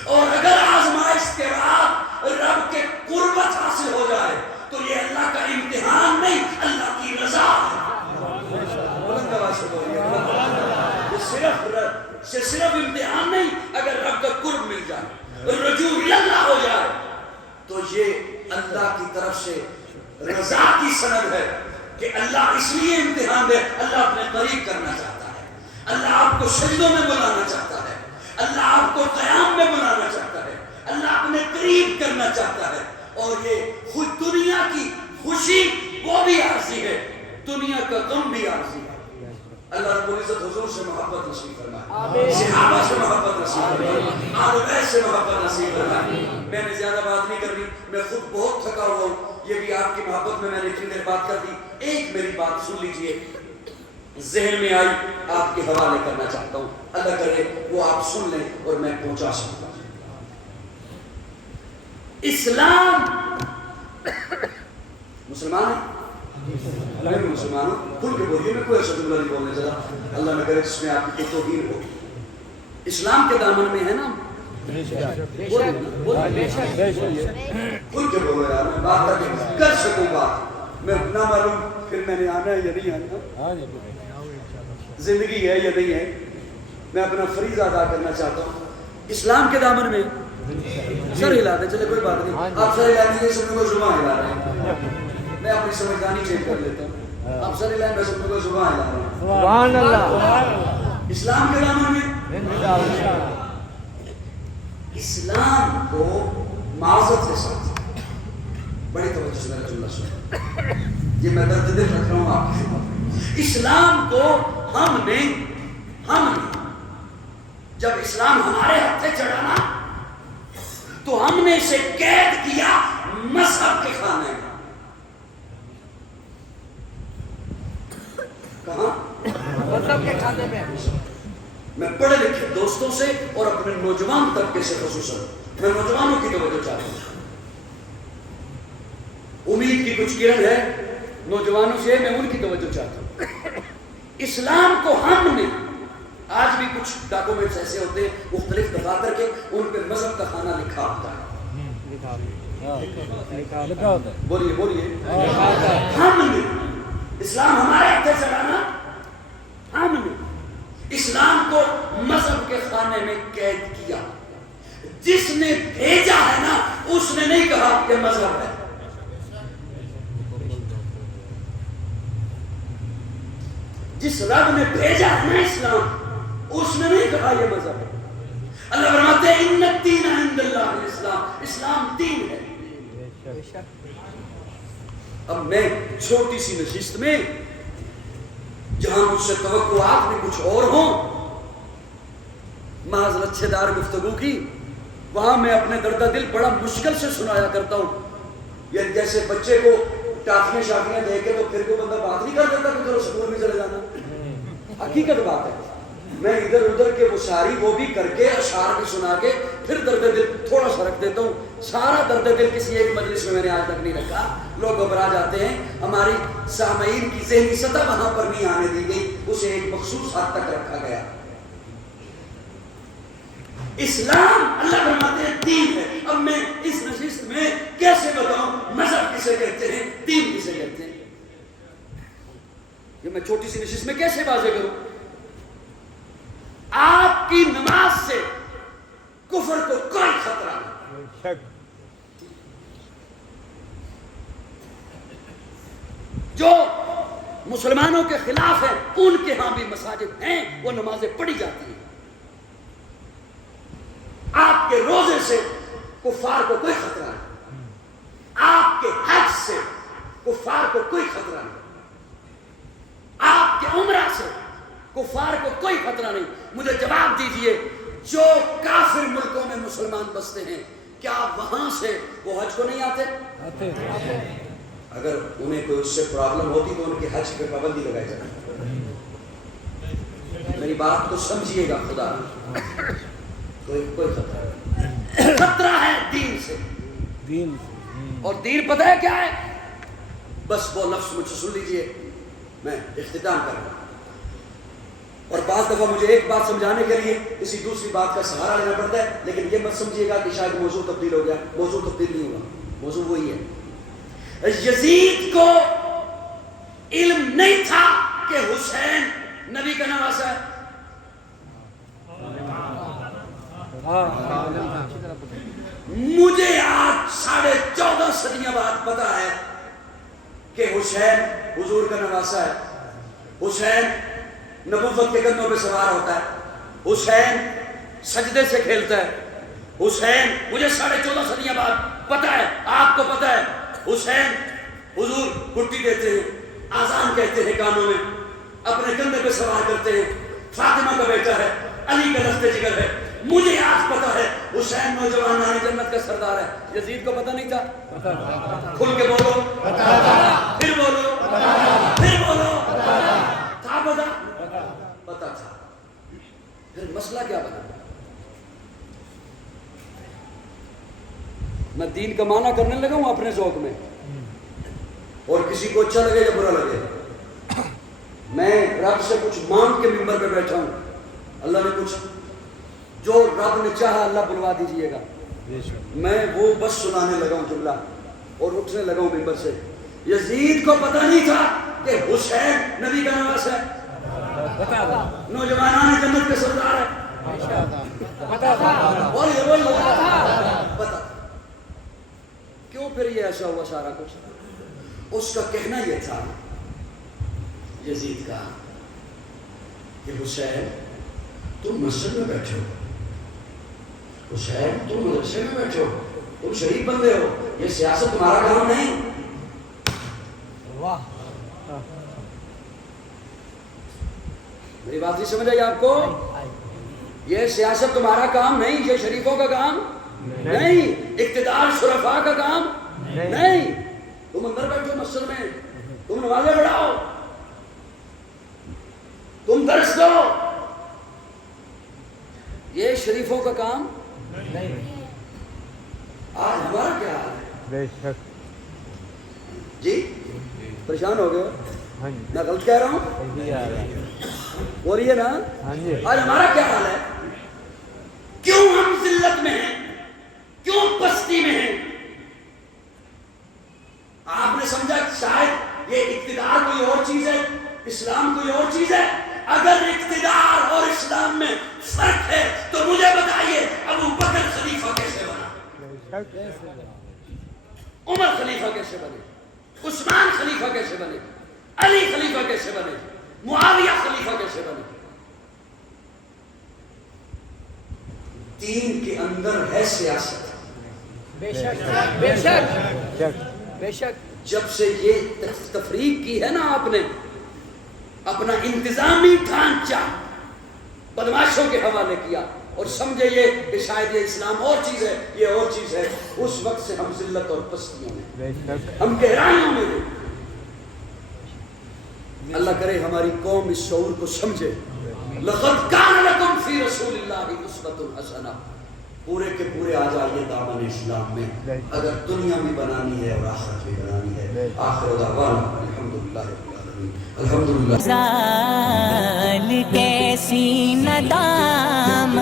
اور اگر آزمائش کے بعد رب کے قربت حاصل ہو جائے تو یہ اللہ کا امتحان نہیں، اللہ کی رضا ہے۔ یہ صرف امتحان نہیں، اگر رب کا قرب مل جائے، رجوع اللہ ہو جائے تو یہ اللہ کی طرف سے رضا کی سند ہے کہ اللہ اس لیے امتحان دے، اللہ اپنے قریب کرنا چاہتا ہے، اللہ آپ کو سجدوں میں بلانا چاہتا ہے، اللہ آپ کو قیام میں بلانا چاہتا ہے، اللہ اپنے قریب کرنا چاہتا ہے۔ اور یہ خود دنیا کی خوشی وہ بھی عارضی ہے، دنیا کا غم بھی عارضی ہے۔ اللہ رب العزت حضور سے محبت نصیب فرمائے، صحابہ سے محبت نصیب فرمائے، آل بیت سے محبت نصیب فرمائے۔ میں نے زیادہ بات نہیں کرنی، میں خود بہت تھکا ہوا ہوں، یہ بھی آپ کی محبت میں نے اتنی دیر بات کر دی۔ ایک میری بات سن لیجئے، ذہن میں آئی، آپ کے حوالے کرنا چاہتا ہوں، اللہ کرے وہ آپ سن لیں اور میں پہنچا سکتا ہوں۔ اسلام مسلمان ہے، میں بھی مسلمان ہوں، کھل کے بولیے، میں کوئی ایسا جملہ نہیں بولنے چاہتا، اللہ نہ کرے جس میں آپ کی توہین ہو۔ اسلام کے دامن میں ہے نا، کھل کے بولو یار، میں بات کر سکوں بات، میں نہ معلوم پھر میں نے آنا ہے یا نہیں آنا، زندگی ہے یا نہیں ہے، میں اپنا فریضہ ادا کرنا چاہتا ہوں۔ اسلام کے دامن میں سر ہلا دیں، چلے کوئی بات نہیں، آپ سر ہلا دیجیے، سب کو زبان ہلا رہے ہیں، میں اپنی سمجھدانی چینج کر لیتا ہوں، آپ سر ہلائیں، میں سب کو زبان ہلا رہا ہوں۔ سبحان اللہ۔ اسلام کے دامن میں اسلام کو معذرت کے ساتھ بڑی توجہ سے میرا جملہ سنیں، یہ میں درد دل رکھ رہا ہوں آپ کی خدمت میں۔ اسلام کو ہم نے جب اسلام ہمارے ہاتھ سے چڑھا نا تو ہم نے اسے قید کیا مذہب کے خانے میں۔ کہاں؟ مذہب کے کھانے میں۔ میں پڑھے لکھے دوستوں سے اور اپنے نوجوان طبقے سے خصوصاً میں نوجوانوں کی توجہ چاہتا ہوں، امید کی کچھ کرن ہے نوجوانوں سے، میں ان کی توجہ چاہتا ہوں۔ اسلام کو ہم نے، آج بھی کچھ ڈاکومنٹس ایسے ہوتے ہیں مختلف دفاتر کے، ان پہ مذہب کا خانہ لکھا ہوتا ہے۔ بولیے بولیے، ہم نے اسلام ہمارے ہاتھ سے چڑھانا، ہم نے اسلام کو مذہب کے خانے میں قید کیا۔ جس نے بھیجا ہے نا اس نے نہیں کہا کہ مذہب ہے، جس رب نے بھیجا ہے نا اسلام اس نے نہیں کہا یہ مذہب ہے۔ اللہ فرماتے ہیں ان الدین عند اللہ الاسلام، اسلام دین ہے۔ اب میں چھوٹی سی نشست میں جہاں مجھ سے توقعات بھی کچھ اور ہوں، محض لچھے دار گفتگو کی، وہاں میں اپنے درد دل بڑا مشکل سے سنایا کرتا ہوں۔ یہ جیسے بچے کو ٹافیاں شافیاں دے کے تو پھر کوئی بندہ بات نہیں کر دیتا کہ چلو سکول میں چلے جانا، حقیقت بات ہے۔ میں ادھر ادھر کے وہ ساری وہ بھی کر کے اشعار بھی سنا کے پھر درد دل تھوڑا سا رکھ دیتا ہوں۔ سارا درد دل کسی ایک مجلس میں نے آج تک نہیں رکھا، لوگ گھبرا جاتے ہیں، ہماری سامعین کی ذہنی سطح وہاں پر نہیں آنے دی گئی، اسے ایک مخصوص حد تک رکھا گیا۔ اسلام اللہ فرماتے ہیں دین ہے۔ اب میں اس نشست میں کیسے بتاؤں مذہب کسے کہتے ہیں، دین کسے کہتے ہیں؟ یہ میں چھوٹی سی نشست میں کیسے واضح کروں؟ آپ کی نماز سے کفر کو کوئی خطرہ نہیں۔ جو مسلمانوں کے خلاف ہیں ان کے ہاں بھی مساجد ہیں، وہ نمازیں پڑھی جاتی ہیں۔ آپ کے روزے سے کفار کو کوئی خطرہ نہیں، آپ کے حج سے کفار کو کوئی خطرہ نہیں، آپ کے عمرہ سے کفار کو کوئی خطرہ نہیں۔ مجھے جواب دیجئے، جو کافر ملکوں میں مسلمان بستے ہیں کیا وہاں سے وہ حج کو نہیں آتے؟ اگر انہیں کوئی اس سے پرابلم ہوتی تو ان کے حج پہ پابندی لگائی جاتی۔ میری بات کو سمجھیے گا، خدا کوئی خطرہ نہیں، خطرہ ہے دین سے۔ اور دین پتہ ہے کیا ہے؟ بس وہ لفظ مجھ سے سن لیجئے، میں اختتام کر رہا ہوں۔ اور بعض دفعہ مجھے ایک بات سمجھانے کے لیے کسی دوسری بات کا سہارا لینا پڑتا ہے، لیکن یہ مت سمجھیے گا کہ شاید موضوع تبدیل ہو گیا، موضوع تبدیل نہیں ہوا، موضوع وہی ہے۔ یزید کو علم نہیں تھا کہ حسین نبی کا نواسہ ہے۔ مجھے آج 14.5 صدیاں بعد پتا ہے کہ حسین حضور کا نواسہ ہے، حسین نبوت کے کندھوں پہ سوار ہوتا ہے، حسین سجدے سے کھیلتا ہے، حسین مجھے 14.5 صدیاں بعد پتا ہے، آپ کو پتا ہے، حسین حضور گھٹی دیتے ہیں، آذان کہتے ہیں کانوں میں، اپنے کندھے پہ سوار کرتے ہیں، فاطمہ کا بیٹا ہے، علی کا دست جگر ہے۔ مجھے آج پتا ہے حسین نوجوان جنت کا سردار ہے۔ یزید کو پتا نہیں تھا؟ کھل کے بولو، پھر بولو، پھر بولو، تھا پتا؟ پتا تھا۔ پھر مسئلہ کیا بنا؟ میں دین کا معنی کرنے لگا ہوں اپنے ذوق میں، اور کسی کو اچھا لگے یا برا لگے۔ میں رب سے کچھ مانگ کے ممبر پہ بیٹھا ہوں، اللہ نے کچھ جو رب نے چاہا اللہ بلوا دیجئے گا، میں وہ بس سنانے لگا ہوں جملہ اور اٹھنے لگا ہوں ممبر سے۔ یزید کو پتہ نہیں تھا کہ حسین نبی کا نواسہ ہے، نوجوانان جنت کے سردار ہے، پتہ۔ کیوں پھر یہ ایسا ہوا سارا کچھ؟ اس کا کہنا یہ تھا یزید کا کہ حسین تم مسجد میں بیٹھے ہو، حسین تم مدرسے میں بیٹھے ہو، تم شریف بندے ہو، یہ سیاست تمہارا کام نہیں. واہ میری بات نہیں سمجھ آئی آپ کو؟ یہ سیاست تمہارا کام نہیں، یہ شریفوں کا کام نہیں، اقتدار شرفاء کا کام نہیں. تم اندر بیٹھو مسجد میں، تم نمازیں پڑھاؤ، تم درس دو، یہ شریفوں کا کام نہیں. آج ہمارا کیا حال ہے؟ بے شک. جی پریشان ہو گئے؟ ہاں جی میں غلط کہہ رہا ہوں؟ صحیح آ رہا ہے. بولیے نا. ہاں جی آج ہمارا کیا حال ہے؟ کیوں ہم ذلت میں ہیں؟ کیوں پستی میں ہیں؟ آپ نے سمجھا شاید یہ اقتدار کوئی اور چیز ہے، اسلام کوئی اور چیز ہے؟ اگر اقتدار اور اسلام میں فرق ہے تو مجھے بتائیے ابو بکر خلیفہ کیسے بنا؟ عمر خلیفہ کیسے بنے؟ عثمان خلیفہ کیسے بنے؟ علی خلیفہ کیسے بنے؟ معاویہ خلیفہ کیسے بنے؟ دین کے اندر ہے سیاست. بے شک بے شک بے شک. جب سے یہ تفریق کی ہے نا آپ نے، اپنا انتظامی ڈھانچہ بدماشوں کے حوالے کیا اور سمجھے یہ کہ شاید یہ اسلام اور چیز ہے، یہ اور چیز ہے، اس وقت سے ہم ذلت اور پستیوں میں، بے شک. ہم گہرائیوں میں ہیں. اللہ کرے ہماری قوم اس شعور کو سمجھے. لقد کان لکم فی رسول اللہ اسوۃ حسنہ. پورے کے پورے آ جائیے دامن اسلام میں، اگر دنیا بھی بنانی ہے اور آخرت بھی بنانی ہے. آخر دعوانا الحمدللہ رب العالمین. الحمدللہ. زال کیسی ندامت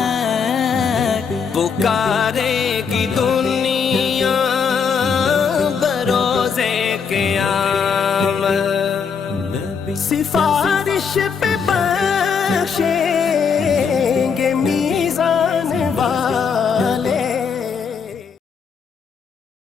پکارے گی دنیا بروزے قیامت. سفارش پہ